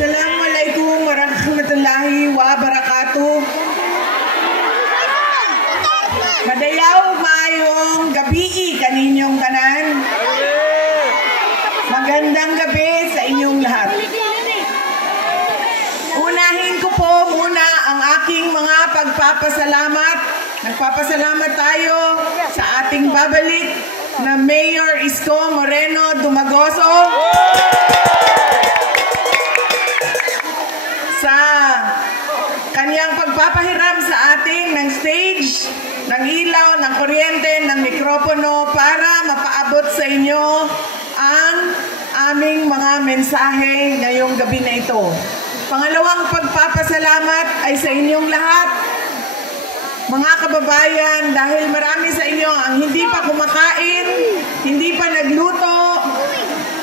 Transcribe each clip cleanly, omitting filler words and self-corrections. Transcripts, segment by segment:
Assalamualaikum warahmatullahi wabarakatuh. Madayaw mayong gabi kaninyong tanan. Magandang gabi sa inyong lahat. Unahin ko po muna ang aking mga pagpapasalamat. Nagpapasalamat tayo sa ating babalik na Mayor Isko Moreno Dumagoso sa kanyang pagpapahiram sa ating ng stage, ng ilaw, ng kuryente, ng mikropono para mapaabot sa inyo ang aming mga mensahe ngayong gabi na ito. Pangalawang pagpapasalamat ay sa inyong lahat, mga kababayan, dahil marami sa inyo ang hindi pa kumakain, hindi pa nagluto,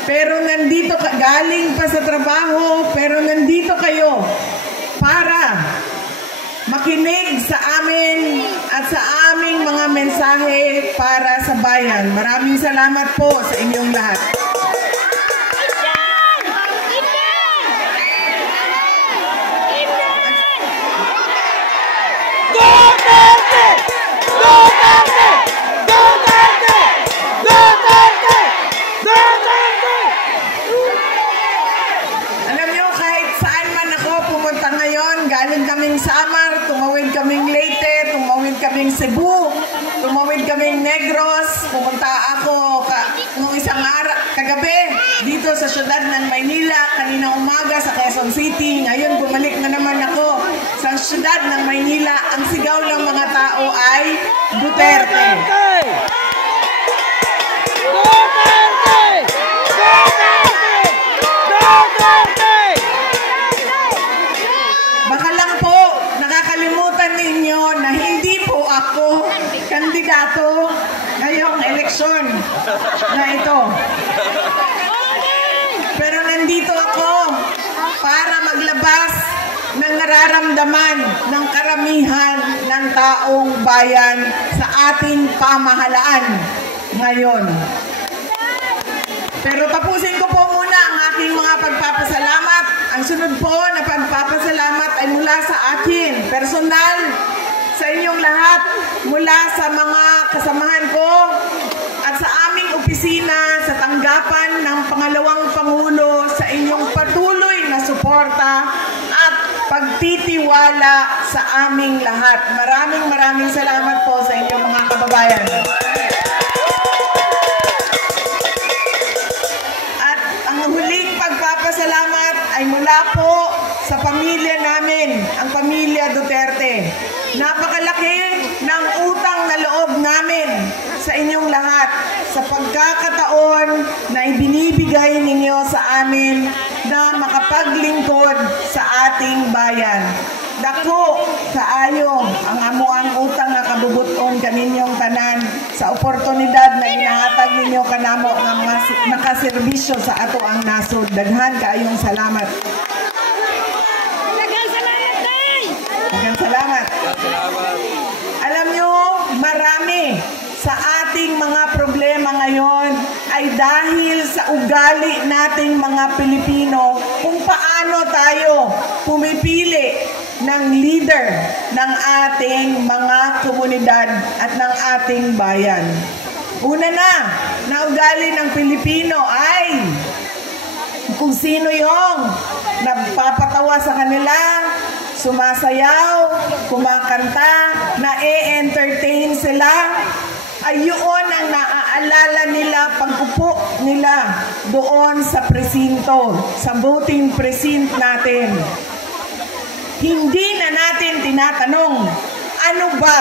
pero nandito galing pa sa trabaho, pero nandito kayo para makinig sa amin at sa aming mga mensahe para sa bayan. Maraming salamat po sa inyong lahat. Galing kaming Samar, tumawid kaming Leyte, tumawid kaming Cebu, tumawid kaming Negros, pumunta ako nung isang kagabi dito sa syudad ng Maynila, kanina umaga sa Quezon City. Ngayon bumalik na naman ako sa syudad ng Maynila. Ang sigaw ng mga tao ay Duterte! Baka lang po nakakalimutan ninyo na hindi po ako kandidato ngayong eleksyon na ito. Pero nandito ako para maglabas ng nararamdaman ng karamihan ng taong bayan sa ating pamahalaan ngayon. Pero tapusin ko po muna ang aking mga pagpapasalamat. Ang sunod po na pagpapasalamat ay mula sa akin, personal, sa inyong lahat, mula sa mga kasamahan ko at sa aming opisina sa tanggapan ng pangalawang Pangulo sa inyong patuloy na suporta at pagtitiwala sa aming lahat. Maraming salamat po sa inyong mga kababayan. Huling pagpapasalamat ay mula po sa pamilya namin, ang pamilya Duterte. Napakalaki ng utang na loob namin sa inyong lahat sa pagkakataon na ibinibigay ninyo sa amin na makapaglingkod sa ating bayan. Dako kaayo ang amuang utang na kabubuton kaninyong tanan sa oportunidad na ginahatag ninyo kanamo ng makaserbisyo sa ato ang nasod. Daghan kaayong salamat. Daghang salamat. Alam nyo, marami sa ating mga problema ngayon ay dahil sa ugali nating mga Pilipino kung paano tayo pumipili ng leader ng ating mga komunidad at ng ating bayan. Una na ugali ng Pilipino ay kung sino yung nagpapatawa sa kanila, sumasayaw, kumakanta, na-entertain sila, ay yun ang naaalala nila pag-upo nila doon sa presinto, sa voting precinct natin. Hindi na natin tinatanong, ano ba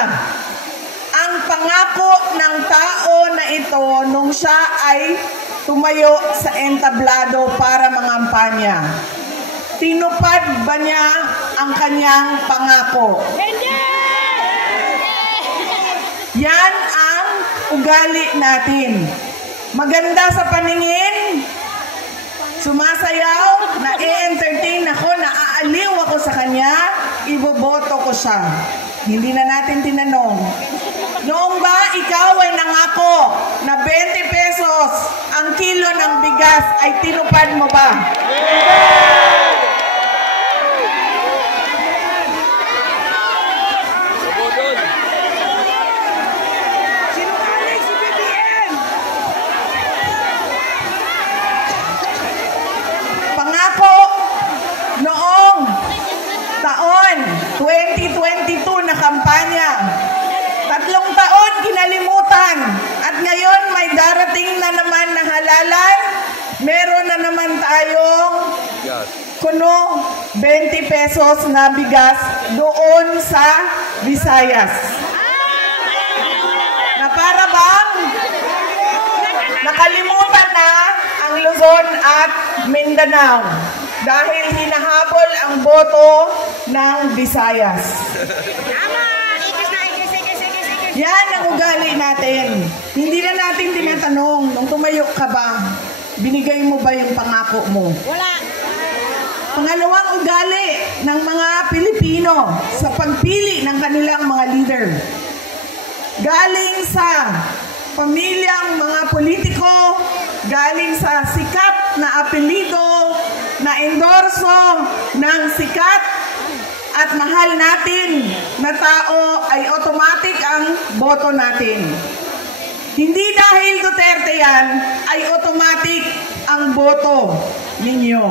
ang pangako ng tao na ito nung siya ay tumayo sa entablado para mangampanya? Tinupad ba niya ang kanyang pangako? Yan ang ugali natin. Maganda sa paningin, sumasayaw, na-entertain ako, naaaliw ako sa kanya, iboboto ko siya. Hindi na natin tinanong. Noong ba ikaw ay nangako na 20 pesos ang kilo ng bigas ay tinupad mo ba? meron na naman tayong kuno 20 pesos na bigas doon sa Visayas. Na para bang nakalimutan na ang Luzon at Mindanao dahil hinahabol ang boto ng Visayas. Yan ang ugali natin. Hindi na natin tinatanong, nung tumayo ka ba, binigay mo ba yung pangako mo? Wala. Pangalawang ugali ng mga Pilipino sa pagpili ng kanilang mga leader. Galing sa pamilyang mga politiko, galing sa sikat na apelido, na endorso ng sikat at mahal natin na tao ay automatic ang boto natin. Hindi dahil Duterte yan, ay automatic ang boto ninyo.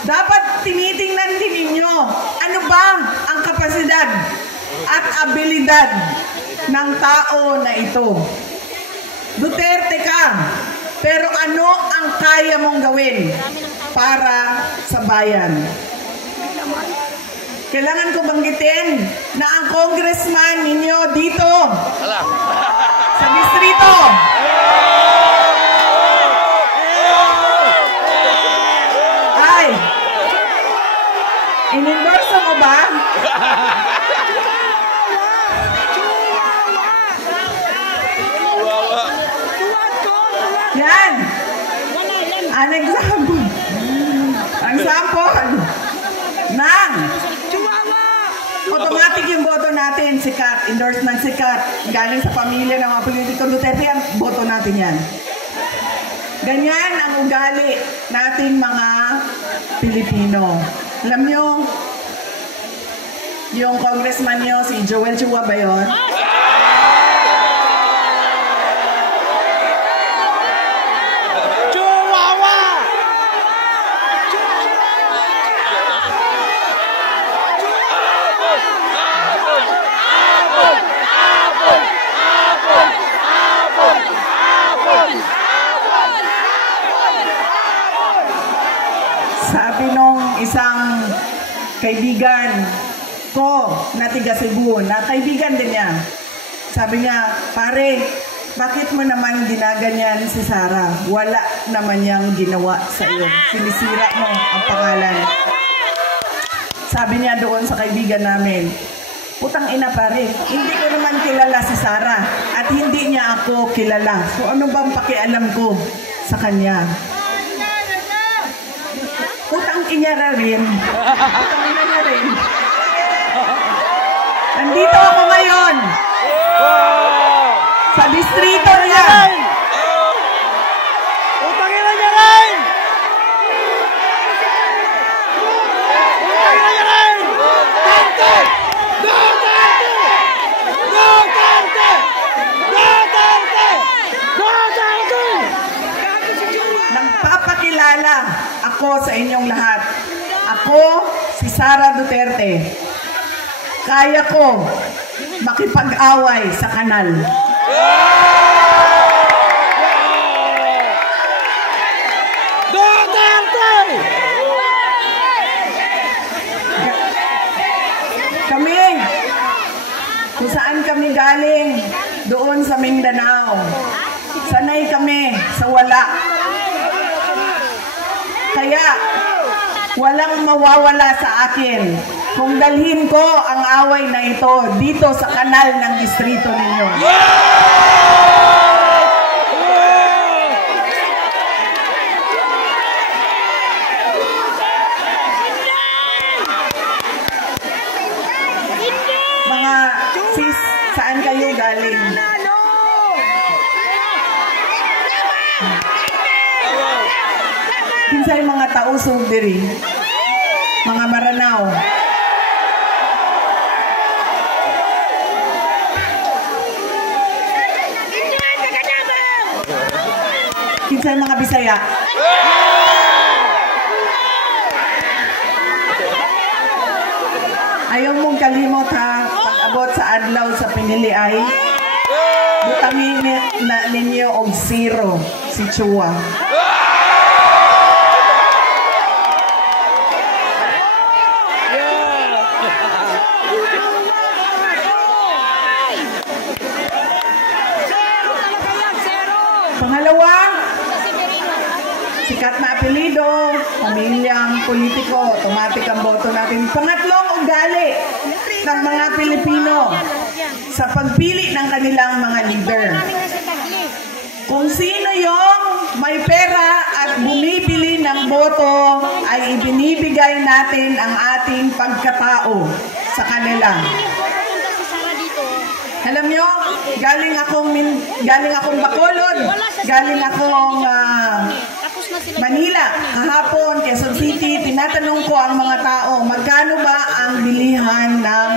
Dapat tinitingnan din ninyo, ano ba ang kapasidad at abilidad ng tao na ito. Duterte ka, pero ano ang kaya mong gawin para sa bayan? Kailangan ko banggitin na ang congressman ninyo dito sa distrito ay inendorso mo ba? Yan an example ng automatic yung boto natin, sikat, endorse ng sikat, galing sa pamilya ng mga politiko Duterte, ang boto natin yan. Ganyan ang ugali nating mga Pilipino. Alam nyo, yung congressman nyo, si Joel Chua ba yun? Sabi nung isang kaibigan ko na tiga Cebu, na kaibigan din niya. Sabi niya, pare, bakit mo naman ginaganyan si Sara? Wala naman niyang ginawa sa iyo. Sinisira mo ang pangalan. Sabi niya doon sa kaibigan namin, putang ina pare, hindi ko naman kilala si Sara at hindi niya ako kilala. So ano bang pakialam ko sa kanya? Putang inyara rin. Putang inyara rin. Nandito ako ngayon. Sa distrito niya. Putang ina niya rin! Putang ina niya rin! Duterte! Duterte! Duterte! Duterte! Duterte! Nagpapakilala ako sa inyong lahat. Ako, si Sara Duterte. Kaya ko makipag-away sa kanal. Duterte! Kami, kung saan kami galing, doon sa Mindanao. Sanay kami sa wala. Kaya, walang mawawala sa akin kung dalhin ko ang away na ito dito sa kanal ng distrito ninyo. Mga sis, saan kayo galing? Kinsay mga tausog diri, mga Maranao. Kinsay mga Bisaya. Ayaw mong kalimot ha, pag-abot sa adlaw sa pinili ay butangin ninyo og zero si Chua. sikat na apelido, pamilyang politiko, automatic ang boto natin. Pangatlong ugali ng mga Pilipino sa pagpili ng kanilang mga leader. Kung sino yung may pera at bumibili ng boto, ay ibinibigay natin ang ating pagkatao sa kanila. Alam nyo, galing akong Bacolod, galing akong Manila, kahapon, Quezon City, tinatanong ko ang mga tao, magkano ba ang bilihan ng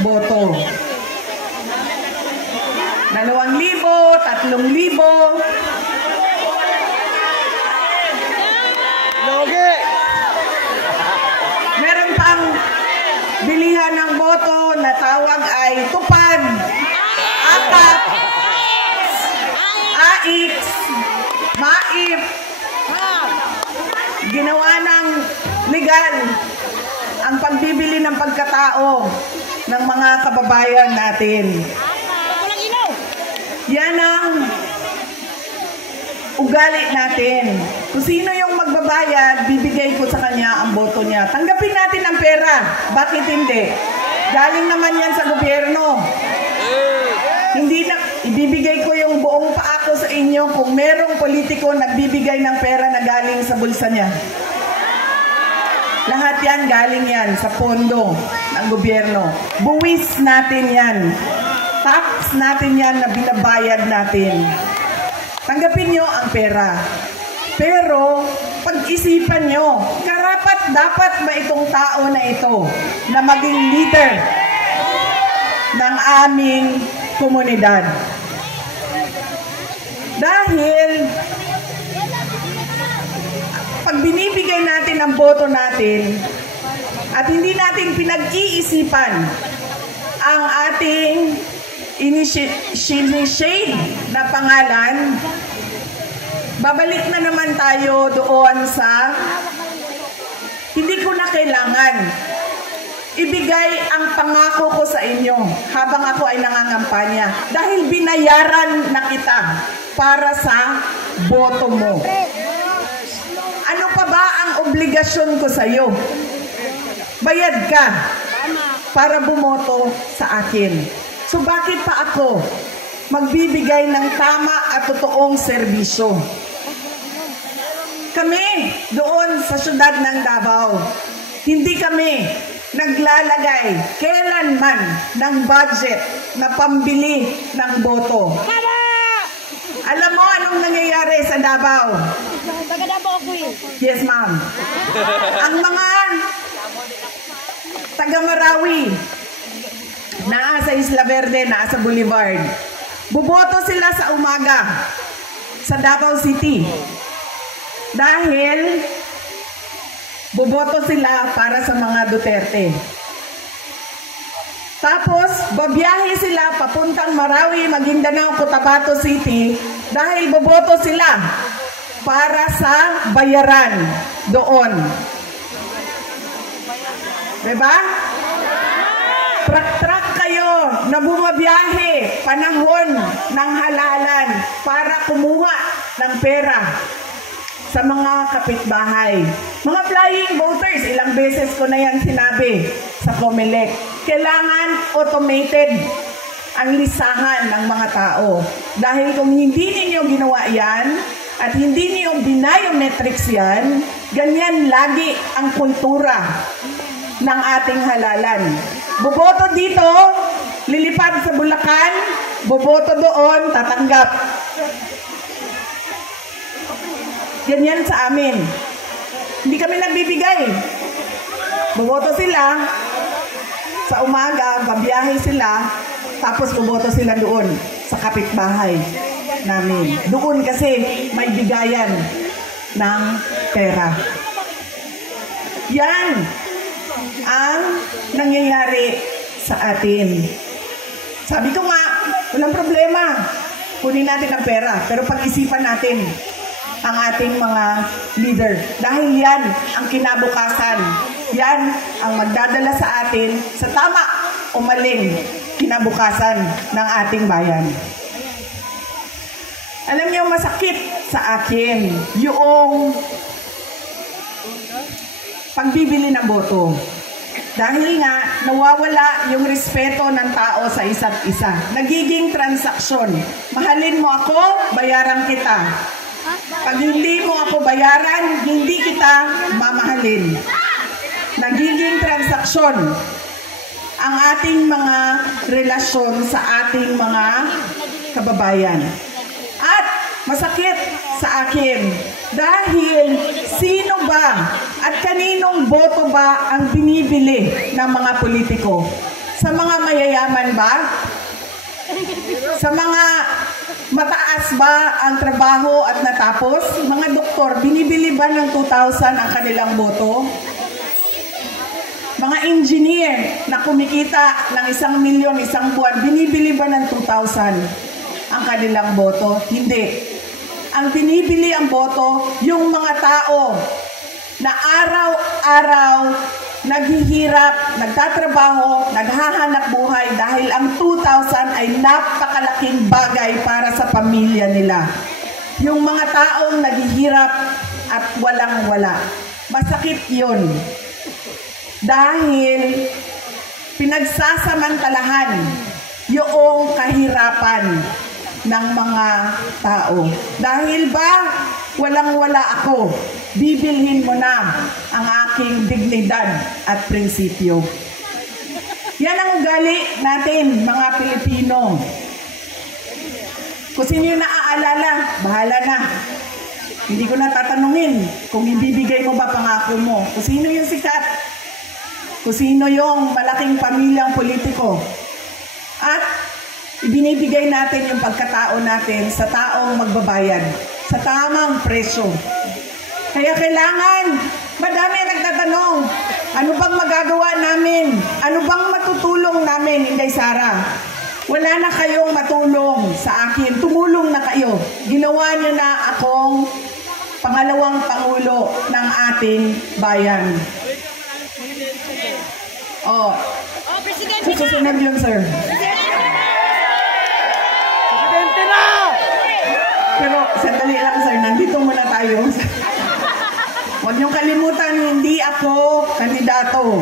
boto? 2,000, 3,000. Logi! Meron pang bilihan ng boto na tawag ay tupad, akap, aix, maip. Ginawa ng legal ang pagbibili ng pagkatao ng mga kababayan natin. Yan ang ugali natin. Kung sino yung magbabayad, bibigay ko sa kanya ang boto niya. Tanggapin natin ang pera. Bakit hindi? Galing naman yan sa gobyerno. Hindi na, ibibigay ko yung buong paako sa inyo kung merong politiko nagbibigay ng pera na galing sa bulsa niya. Lahat yan galing yan sa pondo ng gobyerno. Buwis natin yan. Tax natin yan na binabayad natin. Tanggapin nyo ang pera. Pero, pag-isipan nyo, karapat dapat ba itong tao na ito na maging leader ng aming komunidad? Dahil, pag binibigay natin ang boto natin at hindi natin pinag-iisipan ang ating initiate na pangalan, babalik na naman tayo doon sa hindi ko na kailangan ibigay ang pangako ko sa inyo habang ako ay nangangampanya dahil binayaran na kita para sa boto mo. Ano pa ba ang obligasyon ko sa iyo? Bayad ka para bumoto sa akin. So bakit pa ako magbibigay ng tama at totoong serbisyo? Kami doon sa syudad ng Davao, hindi kami naglalagay kailanman ng budget na pambili ng boto. Alam mo anong nangyayari sa Davao? Taga Davao ako eh. Yes, ma'am. Ang mga taga Marawi, naa sa Isla Verde, naa sa Boulevard, buboto sila sa umaga sa Davao City dahil buboto sila para sa mga Duterte. Tapos babiyahe sila papuntang Marawi, Maguindanao, Cotabato City dahil buboto sila para sa bayaran doon. Diba? Trak-trak kayo na bumabiyahe panahon ng halalan para kumuha ng pera sa mga kapitbahay. Mga flying voters, ilang beses ko na yan sinabi sa COMELEC. Kailangan automated ang lisahan ng mga tao. Dahil kung hindi ninyo ginawa yan, at hindi niyo biometrics yan, ganyan lagi ang kultura ng ating halalan. Boboto dito, lilipad sa Bulacan, boboto doon, tatanggap. Ganyan sa amin. Hindi kami nagbibigay. Boboto sila, sa umaga, babiyahe sila, tapos boboto sila doon sa kapitbahay namin. Doon kasi may bigayan ng pera. Yan ang nangyayari sa atin. Sabi ko nga, walang problema. Kunin natin ang pera, pero pag-isipan natin ang ating mga leader. Dahil yan ang kinabukasan. Yan ang magdadala sa atin sa tama o maling kinabukasan ng ating bayan. Alam niyo, masakit sa akin yung pagbibili ng boto. Dahil nga, nawawala yung respeto ng tao sa isa't isa. Nagiging transaksyon. Mahalin mo ako, bayaran kita. Pag hindi mo ako bayaran, hindi kita mamahalin. Nagiging transaksyon ang ating mga relasyon sa ating mga kababayan. At masakit sa akin dahil sino ba at kaninong boto ba ang binibili ng mga politiko? Sa mga mayayaman ba? Sa mga mataas ba ang trabaho at natapos? Mga doktor, binibili ba ng 2,000 ang kanilang boto? Mga engineer na kumikita ng 1 milyon isang buwan, binibili ba ng 2,000 ang kanilang boto? Hindi. Ang binibili ang boto, yung mga tao na araw-araw naghihirap, nagtatrabaho, naghahanap buhay dahil ang 2,000 ay napakalaking bagay para sa pamilya nila. Yung mga taong naghihirap at walang-wala. Masakit yun. Dahil pinagsasamantalahan yung kahirapan ng mga tao. Dahil ba walang-wala ako, bibilhin mo na ang aking dignidad at prinsipyo. Yan ang ugali natin, mga Pilipino. Kung sino yung naaalala, bahala na. Hindi ko na tatanungin kung ibibigay mo ba pangako mo. Kung sino yung sikat, kung sino yung malaking pamilyang politiko. At ibinibigay natin yung pagkatao natin sa taong magbabayad, sa tamang presyo. Kaya kailangan, madami nagtatanong, ano bang magagawa namin? Ano bang matutulong namin, Inday Sara? Wala na kayong matulong sa akin. Tumulong na kayo. Ginawa niyo na akong pangalawang pangulo ng ating bayan. Oh, Presidente na! susunod yun, sir. Presidente na! Pero sandali lang, sir. Nandito muna tayo. Huwag niyong kalimutan, hindi ako kandidato.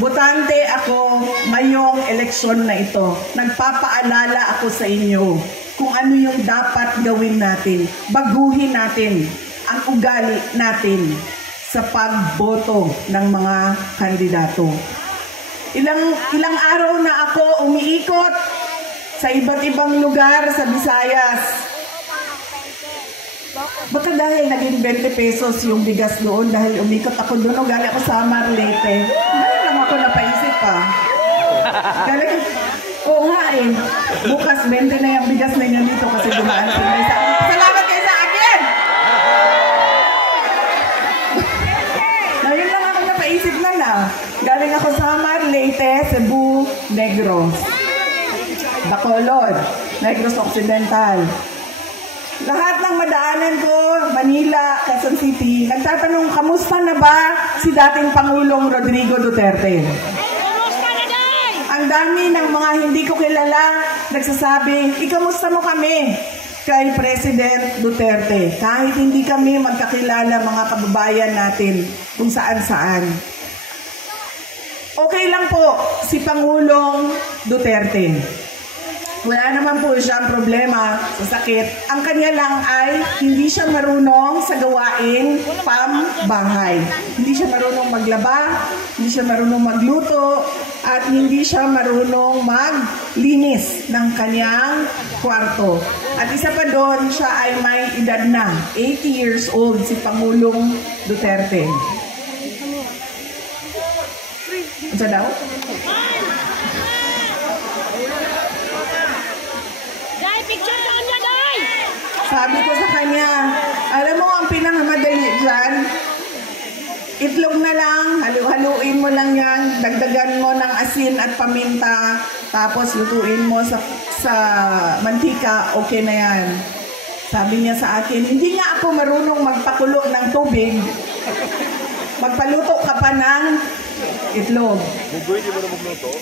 Botante ako ngayong eleksyon na ito. Nagpapaalala ako sa inyo kung ano yung dapat gawin natin. Baguhin natin ang ugali natin sa pagboto ng mga kandidato. Ilang araw na ako umiikot sa iba't ibang lugar sa Visayas. Baka dahil naging 20 pesos yung bigas doon dahil umikot ako doon o galing ako sa Marlete. Ngayon lang ako napaisip pa. Galing, oo nga eh. Bukas 20 na yung bigas na yan dito kasi dumaan sila sa akin. Salamat kayo sa akin! Ngayon lang ako napaisip na na. Galing ako sa Marlete, Cebu, Negros. Bacolod, Negros Occidental. Lahat ng madaanan ko, Manila, Quezon City, nagtatanong, kamusta na ba si dating Pangulong Rodrigo Duterte? Kamusta na, Day? Ang dami ng mga hindi ko kilala nagsasabi, ikamusta mo kami kay President Duterte? Kahit hindi kami magkakilala mga kababayan natin kung saan-saan. Okay lang po si Pangulong Duterte. Wala naman po siyang problema sa sakit. Ang kanya lang ay hindi siya marunong sa gawain pambahay. Hindi siya marunong maglaba, hindi siya marunong magluto, at hindi siya marunong maglinis ng kanyang kwarto. At isa pa doon, siya ay may edad na, 80 years old si Pangulong Duterte. Ano daw? Picture sa kanya, Day! Sabi ko sa kanya, alam mo ang pinakamadali dyan, itlog na lang, halu-haluin mo lang yan, dagdagan mo ng asin at paminta, tapos lutuin mo sa mantika, okay na yan. Sabi niya sa akin, hindi nga ako marunong magpakulo ng tubig, magpaluto ka pa ng itlog.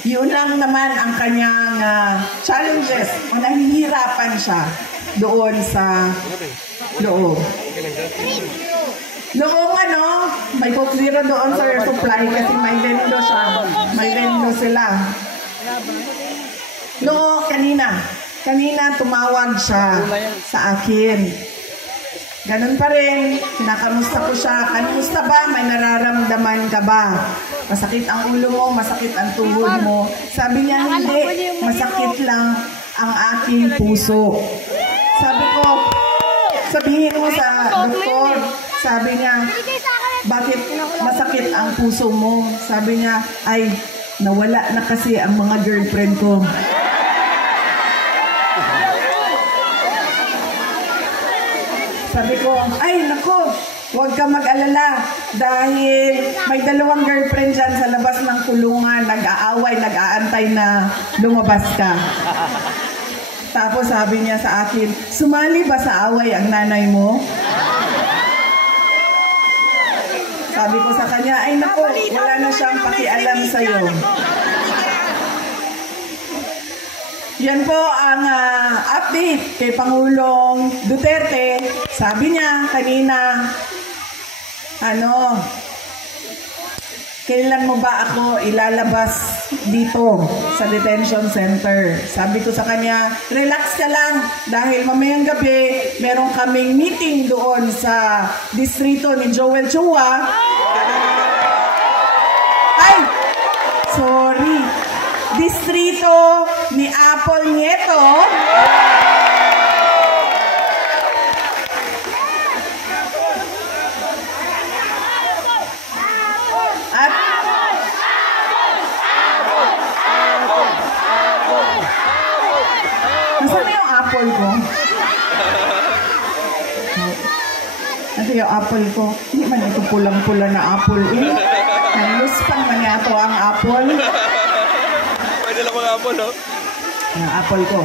Yun lang naman ang kanyang challenges. Nahihirapan siya doon sa loob. Noong may Coke Zero doon sa air supply kasi may vendo siya. May vendo sila. No, kanina tumawag siya sa akin. Ganun pa rin, kinakamusta ko siya. Kamusta ba? May nararamdaman ka ba? Masakit ang ulo mo, masakit ang tuhod mo. Sabi niya, hindi, masakit lang ang aking puso. Sabi ko, sabihin mo sa doktor. Sabi niya, bakit masakit ang puso mo? Sabi niya, ay, nawala na kasi ang mga girlfriend ko. Sabi ko, ay nako, huwag ka mag-alala dahil may 2 girlfriend dyan sa labas ng kulungan, nag-aaway, nag-aantay na lumabas ka. Tapos sabi niya sa akin, sumali ba sa away ang nanay mo? Sabi ko sa kanya, ay nako, wala na siyang pakialam sa'yo. Yan po ang update kay Pangulong Duterte. Sabi niya kanina, kailan mo ba ako ilalabas dito sa detention center? Sabi ko sa kanya, relax ka lang dahil mamayang gabi meron kaming meeting doon sa distrito ni Joel Chua. Ay, sorry. Distrito ni Apple Nieto. At nasaan na yung apple ko? Ito yung apple ko. Hindi man ito pulang-pula na apple. Naluspan man yato ang apple. Pwede lang mga apple, no? Yung apple ko.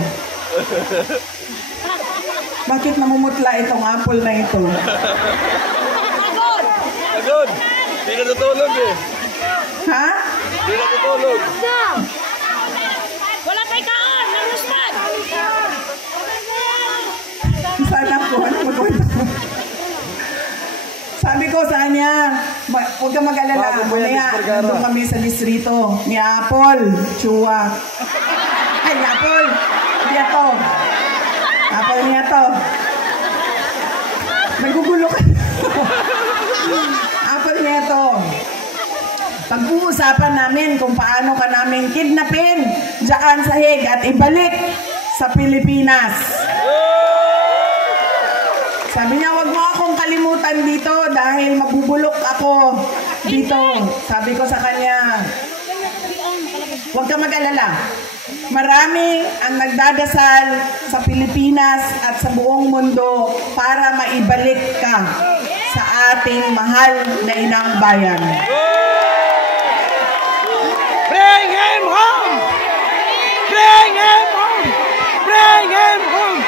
Bakit namumutla itong apple na ito? Agad! Hindi na natulog eh. Ha? Hindi na natulog. Wala pa'y kaan! Nalustan! Saan ako? Sabi ko sa kanya, huwag ka mag-alala. Mamaya, nandun kami sa distrito ni Apple Chua. Ay, Apple! Hindi ito. Apple niya to. Nagugulo ka. Apple niya to. Pag-uusapan namin kung paano ka namin kidnapin dyan sa Hague at ibalik sa Pilipinas. Sabi niya, wag mo akong kalimutan dito dahil mabubulok ako dito. Sabi ko sa kanya, huwag ka mag-alala. Marami ang nagdadasal sa Pilipinas at sa buong mundo para maibalik ka sa ating mahal na inang bayan. Bring him home! Bring him home! Bring him home!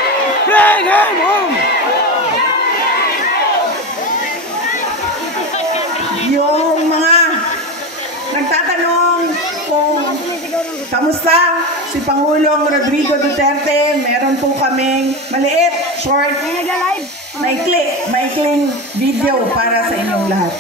Bring him home! Yung mga nagtatanong kung kamusta si Pangulong Rodrigo Duterte, meron po kaming maliit, short, maikling video para sa inyong lahat.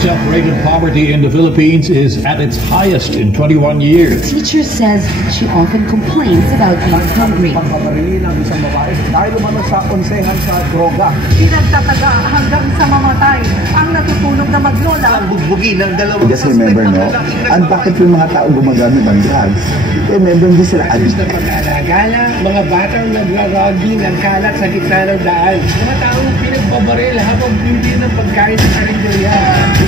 Self-rated poverty in the Philippines is at its highest in 21 years. Teacher says she often complains about being hungry. Pagbabarili ng isang babae dahil umano sa konsehan sa droga. Pinagtataga hanggang sa mamatay ang natutulog na maglola. Ang bugbugi ng dalawang Just remember, no? At bakit yung mga tao gumagamit ng drugs? Remember, hindi sila addict. na pag-alagala, mga batang nagra-rugby, nagkalat sa gitna ng daan. Mga taong pinagbabaril habang bumili ng pagkain sa karinderya.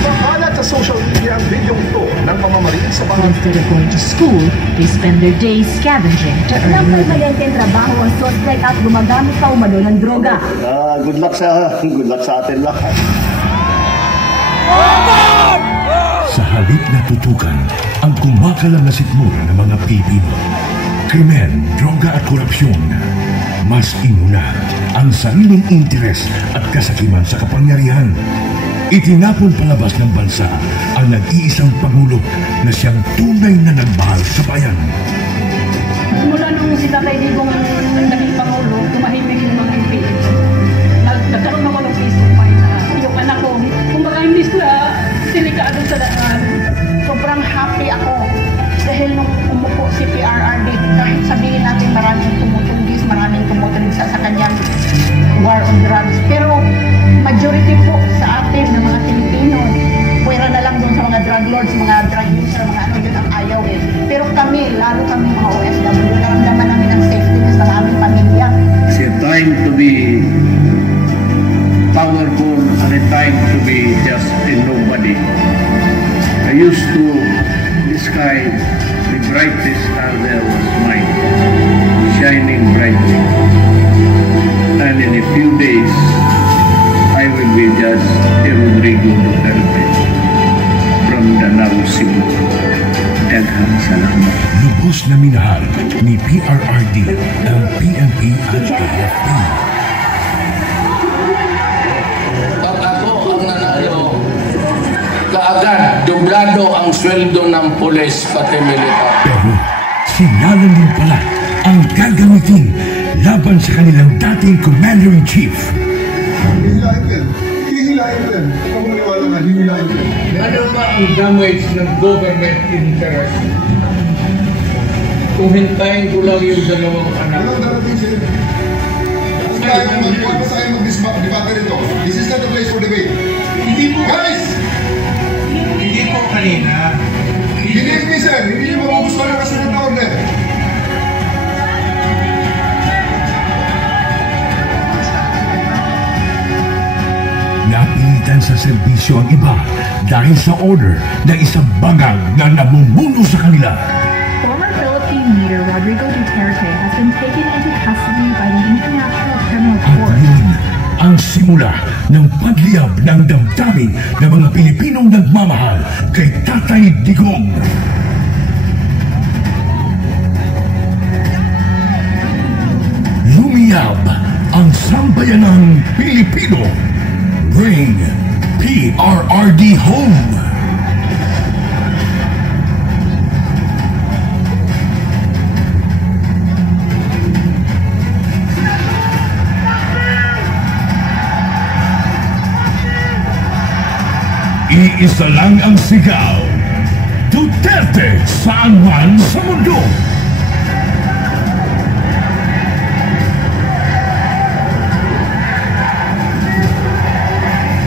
Makalat sa social media ang video ito ng pamamaril sa mga... Instead of going to school, they spend their days scavenging to earn a living. Nang trabaho ang suspect at gumagamit pa umano ng droga. Good luck sa atin lahat. Sa halip na tutukan ang kumakalam na sikmura ng mga Pilipino. Krimen, droga at korupsyon. Mas inuna ang sariling interes at kasakiman sa kapangyarihan. Itinapon palabas ng bansa ang nag-iisang Pangulo na siyang tunay na nagmahal sa bayan. Mula nung si Tatay Digong naging Pangulo, be just a nobody. I used to describe the brightest star there was mine, shining brightly. And in a few days, I will be just a Rodrigo Duterte from Danao, Cebu. Daghang salamat. Lubos na minahal ni PRRD ang PNP at AFP. Pag ako ang nanalo, kaagad dublado ang sweldo ng pulis pati militar. Pero sinalan din pala ang gagamitin laban sa kanilang dating Commander-in-Chief. Hihilahin. Kung maniwala nga, hihilahin. Ano ba ang damage ng government interest? Kung hintayin ko lang yung dalawang anak. Walang darating sir. Huwag tayo mag-debate rito. This is not the place for debate. Hindi po. Guys! Hindi po kanina. Believe me sir, hindi nyo magugustuhan ang kasunod na order. Napilitan sa serbisyo ang iba dahil sa order ng isang bangag na namumuno sa kanila. Former Philippine leader Rodrigo Duterte has been taken into custody by the International Criminal At Court. yun ang simula ng pagliyab ng damdamin ng mga Pilipinong nagmamahal kay Tatay Digong. Lumiyab ang sambayanang Pilipino. Bring PRRD home. Iisa lang ang sigaw. Duterte saan man sa mundo.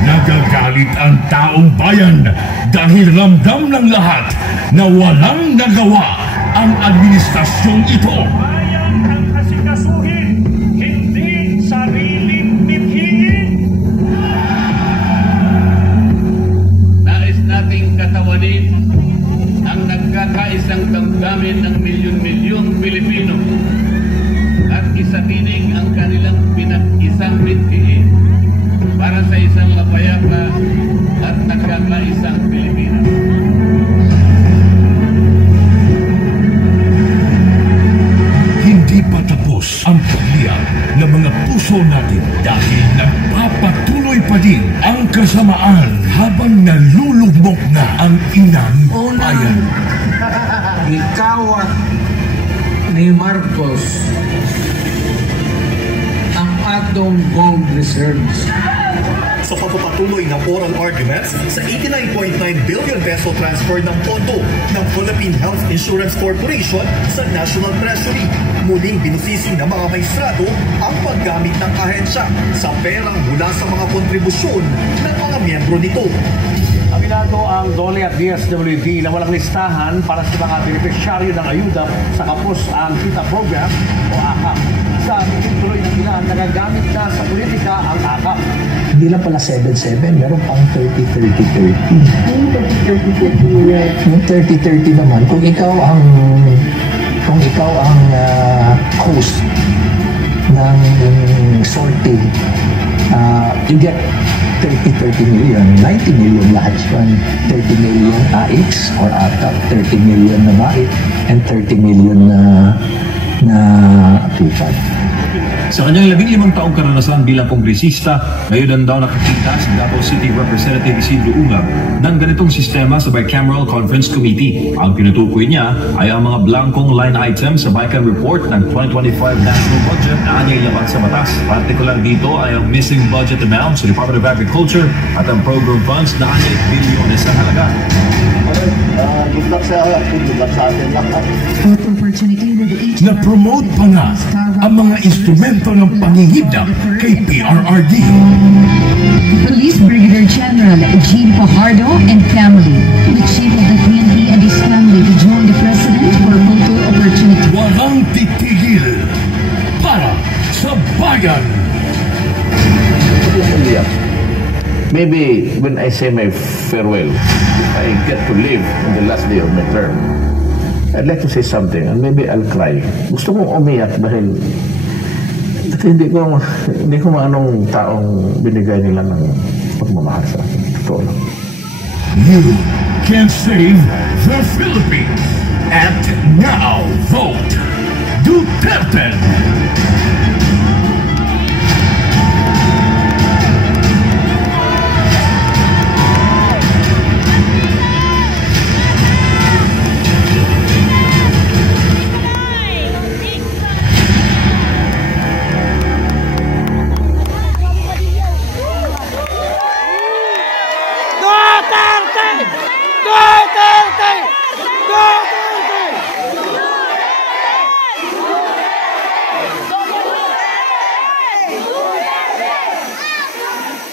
Nagagalit ang taong bayan dahil ramdam ng lahat na walang nagawa ang administrasyong ito. Bayan ang kasikasuhin, hindi sariling mithiin. Nais nating katawanin ang nagkakaisang damdamin ng milyon-milyong Pilipino at isapinig ang kanilang pinag-isang mithiin para sa isang mapayapa at nagkakaisang Pilipinas. Hindi pa tapos ang pagliyab ng mga puso natin dahil nagpapatuloy pa din ang kasamaan habang nalulugmok na ang inang bayan. Ikaw at ni Marcos ang atong gold reserves. Sa pagpapatuloy ng oral arguments sa 89.9 billion peso transfer ng pondo ng Philippine Health Insurance Corporation sa National Treasury. Muling binusisi ng mga maestrado ang paggamit ng ahensya sa perang mula sa mga kontribusyon ng mga miyembro nito. Aminado ang DOLE at DSWD na walang listahan para sa mga beneficiaryo ng ayuda sa Kapos ang Kita Program o AKAP. Sa tuloy ng ilan, nagagamit na sa politika ang AKAP. Hindi lang pala 7-7, meron pang 30-30-30. Yung 30-30 naman, kung ikaw ang host ng sorting, you get 30 million, 90 million lahat yun. 30 million AIX or ATAP, 30 million na MAIT, and 30 million na tupad. Sa kanyang 15 taong karanasan bilang kongresista, ngayon daw nakakita si Davao City Representative Isidro Ungab ng ganitong sistema sa Bicameral Conference Committee. Ang tinutukoy niya ay ang mga blankong line items sa Bicam Report ng 2025 National Budget na anyay laban sa batas. Partikular dito ay ang missing budget amount sa Department of Agriculture at ang program funds na anyay bilyones ang halaga. Good luck sa atin lahat. Na-promote pa nga ang mga instrumento ng pangingidnap kay PRRD. Police Brigadier General Jean Fajardo and family, the chief of the PNP and his family to join the president for a photo opportunity. Walang titigil para sa bayan. maybe when I say my farewell, if I get to live on the last day of my term, I'd like to say something and maybe I'll cry. Gusto kong umiyak dahil hindi ko anong taong binigay nila ng pagmamahal sa akin. Totoo lang. You can save the Philippines. And now vote Duterte.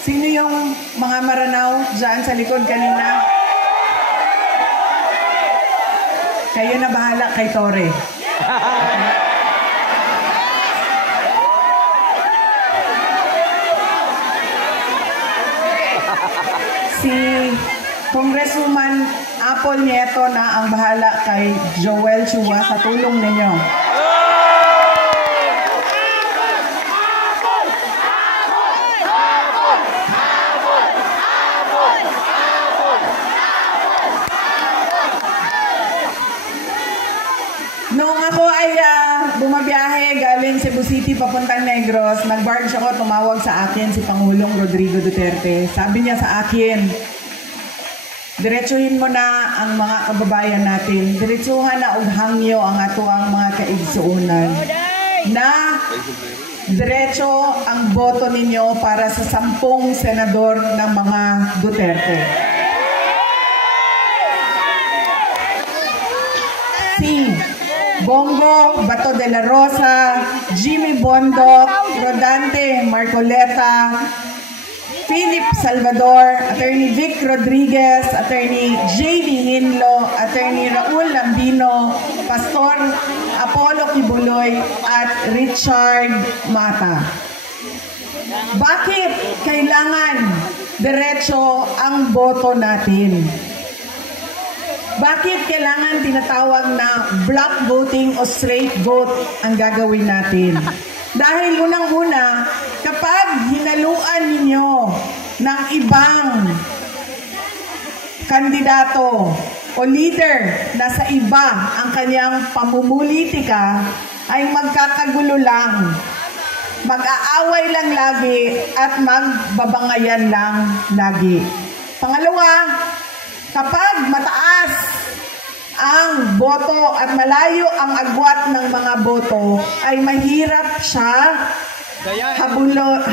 Sino yung mga maranaw dyan sa likod kanina? Kayo na bahala kay Tore. Si Congresswoman Apple Nieto na ang bahala kay Joel Chua sa tulong ninyo. Noong ako ay bumabiyahe galing Cebu City papuntang Negros, nag-barge ako, tumawag sa akin si Pangulong Rodrigo Duterte. Sabi niya sa akin, diretsuhin mo na ang mga kababayan natin. Diretsuhan na og hangyo ang ato ang mga kaigsuunan. Na diretso ang boto ninyo para sa 10 senador ng mga Duterte. Si Bongo Bato de la Rosa, Jimmy Bondoc, Rodante Marcoleta, Philip Salvador, Attorney Vic Rodriguez, Attorney J.D. Hinlo, Attorney Raul Lambino, Pastor Apollo Kibuloy, at Richard Mata. Bakit kailangan diretso ang boto natin? Bakit kailangan tinatawag na block voting o straight vote ang gagawin natin? Dahil unang-una, kapag hinaluan ninyo ng ibang kandidato o leader na sa iba ang kanyang pamumulitika, ay magkakagulo lang, mag-aaway lang lagi at magbabangayan lang lagi. Pangalawa, kapag mataas ang boto at malayo ang agwat ng mga boto, ay mahirap siya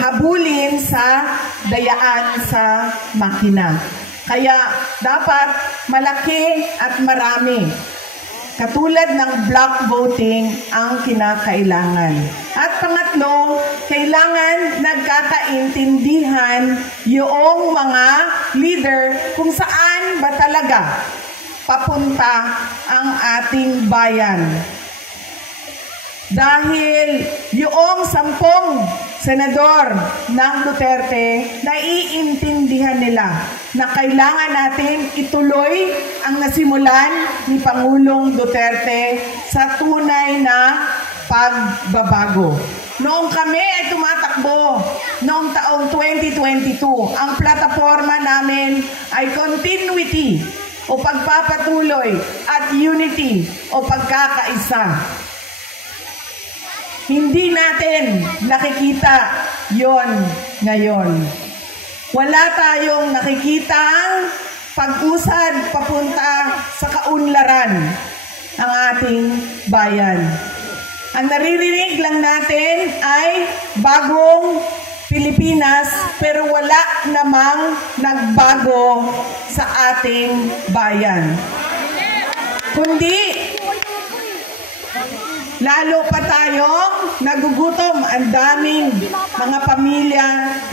habulin sa dayaan sa makina. Kaya dapat malaki at marami. Katulad ng block voting ang kinakailangan. At pangatlo, kailangan nagkakaintindihan yung mga leader kung saan ba talaga papunta ang ating bayan. Dahil yung 10 senador ng Duterte, naiintindihan nila na kailangan natin ituloy ang nasimulan ni Pangulong Duterte sa tunay na pagbabago. Noong kami ay tumatakbo, noong taong 2022, ang plataforma namin ay continuity o pagpapatuloy at unity o pagkakaisa. Hindi natin nakikita yon ngayon. Wala tayong nakikitang pag-usad papunta sa kaunlaran ng ating bayan. Ang naririnig lang natin ay bagong Pilipinas, pero wala namang nagbago sa ating bayan. Kundi lalo pa tayong nagugutom, ang daming mga pamilya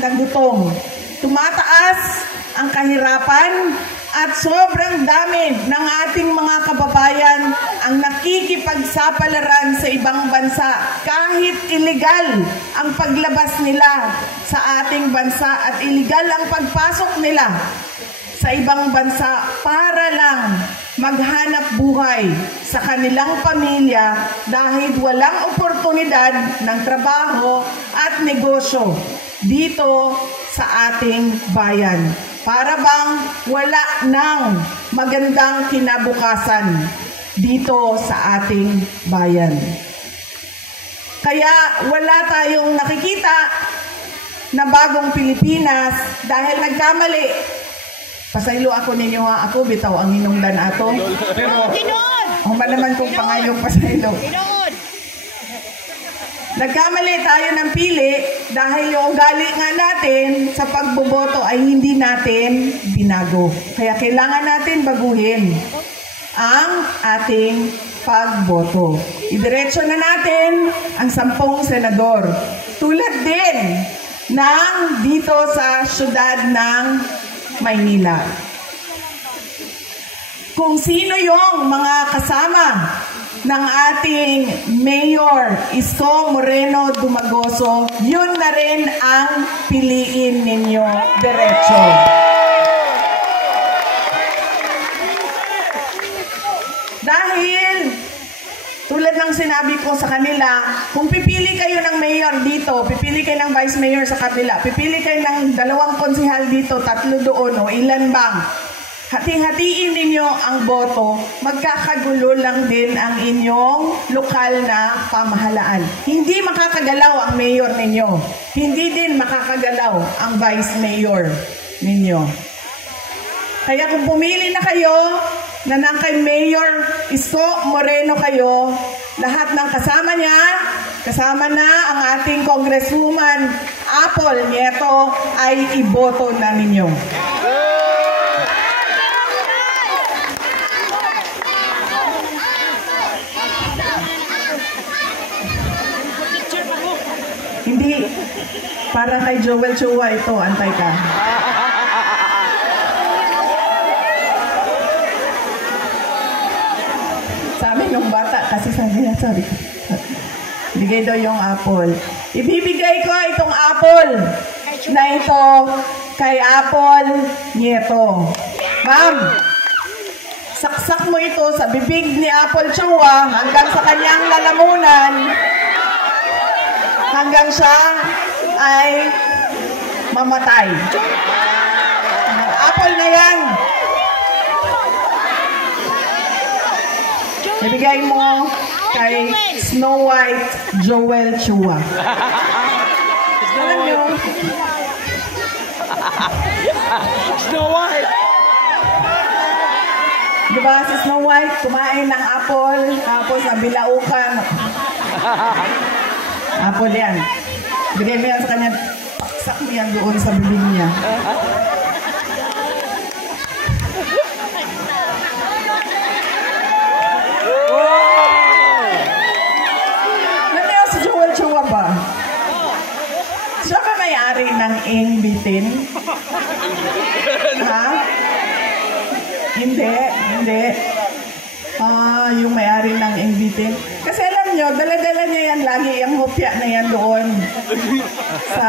nagutom. Tumataas ang kahirapan, at sobrang dami ng ating mga kababayan ang nakikipagsapalaran sa ibang bansa kahit illegal ang paglabas nila sa ating bansa at illegal ang pagpasok nila sa ibang bansa para lang maghanap buhay sa kanilang pamilya dahil walang oportunidad ng trabaho at negosyo dito sa ating bayan. Para bang wala nang magandang kinabukasan dito sa ating bayan. Kaya wala tayong nakikita na bagong Pilipinas dahil nagkamali. Pasaylo ako ninyo ha, ako bitaw ang hinungdan ato. Pero human naman kong pangayong pasaylo. Nagkamali tayo ng pili dahil yung ugali nga natin sa pagboboto ay hindi natin binago. Kaya kailangan natin baguhin ang ating pagboto. Idiretso na natin ang 10 senador. Tulad din ng dito sa syudad ng Maynila. Kung sino yung mga kasama ng ating Mayor Isko Moreno Dumagoso, yun na rin ang piliin ninyo diretso. Dahil, tulad ng sinabi ko sa kanila, kung pipili kayo ng mayor dito, pipili kayo ng vice mayor sa kabila, pipili kayo ng 2 konsehal dito, 3 doon, o ilan bang? Hati-hatiin ninyo ang boto, magkakagulo lang din ang inyong lokal na pamahalaan. Hindi makakagalaw ang mayor ninyo. Hindi din makakagalaw ang vice mayor ninyo. Kaya kung pumili na kayo na ng kay Mayor Isko Moreno kayo, lahat ng kasama niya, kasama na ang ating Congresswoman Apple Nieto ay iboto na ninyo. Hindi, para kay Joel Chua ito, antay ka. Sa amin yung bata, kasi sabi niya, sorry. Bigay daw yung apple. Ibibigay ko itong apple na ito kay Apple Nieto. Ma'am, saksak mo ito sa bibig ni Apple Chua hanggang sa kanyang lalamunan, hanggang siya ay mamatay. Apple na yan. Ibigay mo kay Snow White Joel Chua. Alam nyo? Snow White! Diba si Snow White kumain ng apple, tapos nabilaukan. Apple yan. Bigay mo yan sa kanya. Paksak mo yan doon sa bibig niya. Nandiyo si Joel Chua ba? Siya ba may-ari ng Ingbitin? Ha? Hindi, hindi. Yung may-ari ng Ingbitin. Kasi alam nyo, dala-dala niya yan lagi, yung hopya na yan doon sa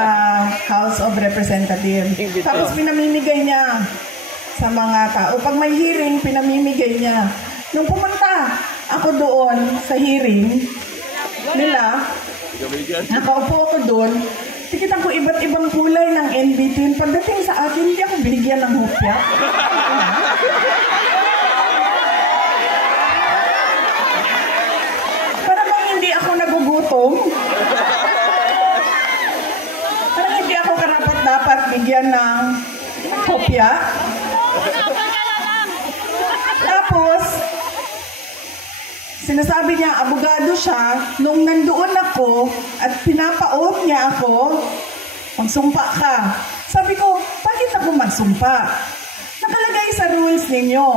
House of Representatives. Tapos pinamimigay niya sa mga tao. Pag may hearing, pinamimigay niya. Nung pumunta ako doon sa hearing nila, nakaupo ako doon, tikitan ko iba't ibang kulay ng NBT. Pagdating sa akin, hindi ako binigyan ng hopya. Ako nagugutom. Parang hindi ako karapat-dapat bigyan ng kopya. Tapos, sinasabi niya, abogado siya, nung nandoon ako at pinapaot niya ako, magsumpa ka. Sabi ko, bakit ako magsumpa? Nakalagay sa rules ninyo,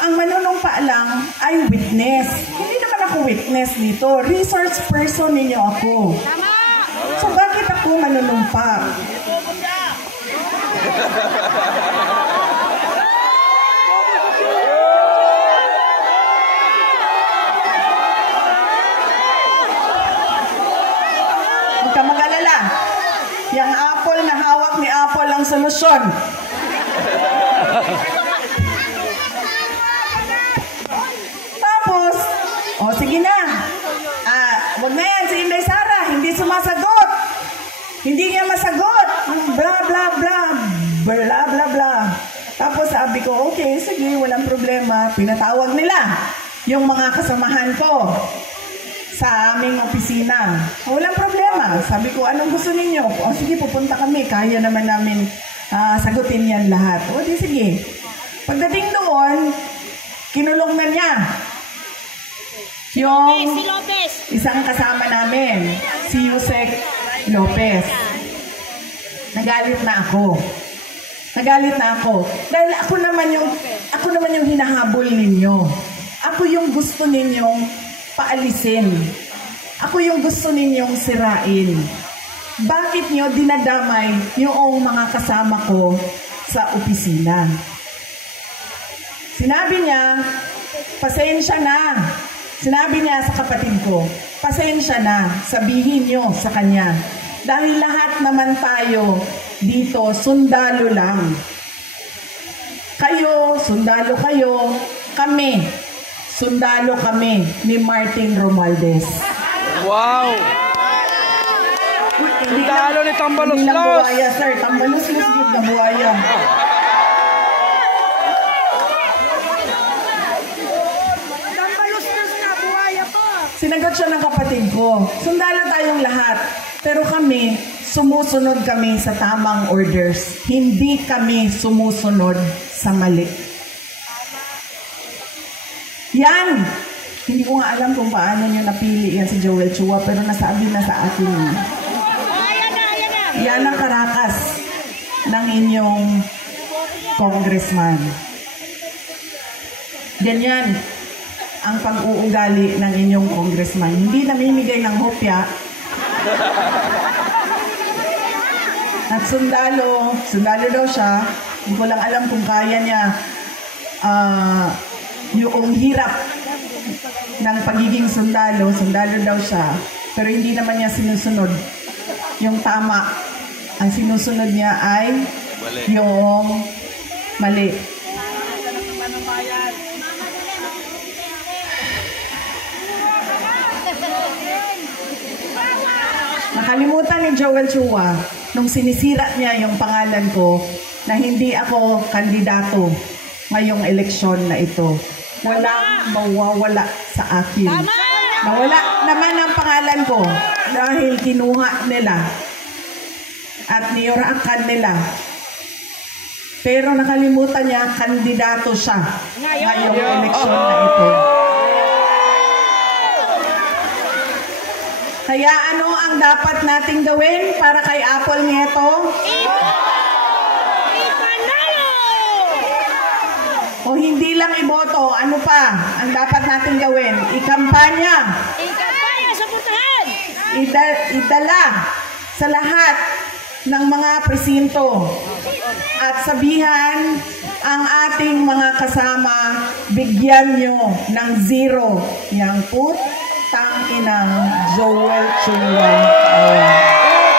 ang manunumpa lang ay witness. Hindi naman ako witness dito. Resource person ninyo ako. So bakit ako manunumpa? solusyon. Tapos, sige na. Wag na yan, si Inday Sara, hindi sumasagot. Hindi niya masagot. Bla, bla, bla. Bla, bla, bla. Tapos sabi ko, okay, sige, walang problema. Pinatawag nila yung mga kasamahan ko sa aming opisina. Walang problema. Sabi ko, anong gusto ninyo? Sige, pupunta kami. Kaya naman namin sagutin yan lahat. Di sige. Pagdating doon, kinulong na niya yung Si Lopez. isang kasama namin, si Yusek Lopez. Nagalit na ako. Dahil ako naman yung hinahabol ninyo. Ako yung gusto ninyong paalisin. Ako yung gusto ninyong sirain. Bakit nyo dinadamay yung mga kasama ko sa opisina? Sinabi niya, pasensya na. Sinabi niya sa kapatid ko, pasensya na, sabihin nyo sa kanya. Dahil lahat naman tayo dito, sundalo lang. Kayo, sundalo kayo, kami, sundalo kami ni Martin Romualdez. Wow! Sundalo ni Tambalos-los! Hindi lang buhaya, sir. Tambalos-los good na buhaya. Sinagot siya ng kapatid ko, sundalo tayong lahat, pero kami, sumusunod kami sa tamang orders. Hindi kami sumusunod sa mali. Yan! Hindi ko nga alam kung paano nyo napili yan si Joel Chua, pero nasabi na sa akin. Yan ang karakas ng inyong congressman. Ganyan ang pag-uugali ng inyong congressman. Hindi namimigay ng hopya. At sundalo daw siya. Hindi ko lang alam kung kaya niya yung hirap ng pagiging sundalo daw siya. Pero hindi naman niya sinusunod yung tama. Ang sinusunod niya ay yung mali. Nakalimutan ni Joel Chua nung sinisira niya yung pangalan ko na hindi ako kandidato ngayong eleksyon na ito. Walang mawawala sa akin. Nawala naman ang pangalan ko dahil kinuha nila at niyurakan nila. Pero nakalimutan niya, kandidato siya ngayong eleksyon na ito. Kaya ano ang dapat nating gawin para kay Apple Nieto? O hindi lang iboto, ano pa ang dapat nating gawin? Ikampanya. Ikampanya sa putahan. Idala sa lahat ng mga presinto at sabihan ang ating mga kasama, bigyan nyo ng 0 yang tangkinang Joel Chua.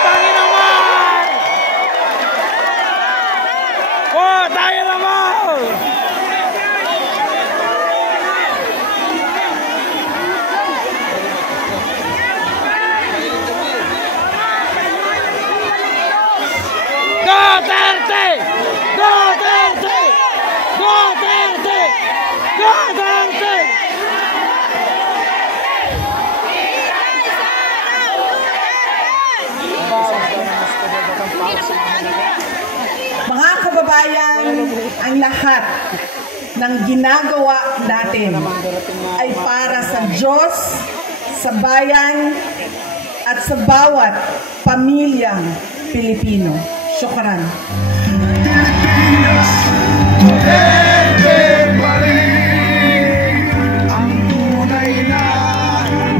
Tangin naman! Tangin naman! Duterte! Duterte! Duterte! Duterte! Mga kababayan, ang lahat ng ginagawa natin ay para sa Diyos, sa bayan, at sa bawat pamilyang Pilipino. Syukran. Pilipinas, Duterte pa rin ang tunay na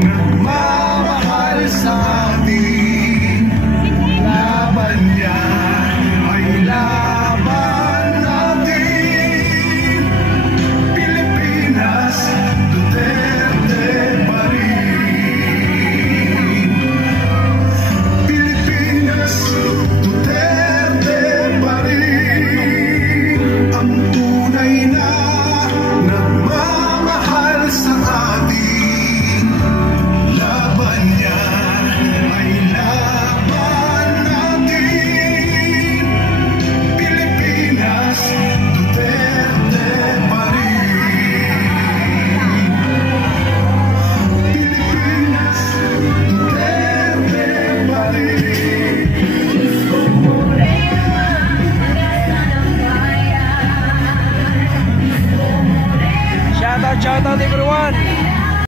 nagmamahal sa atin. Laban niya ay laban natin. Pilipinas, Duterte pa rin. Pilipinas, Duterte pa shout out everyone.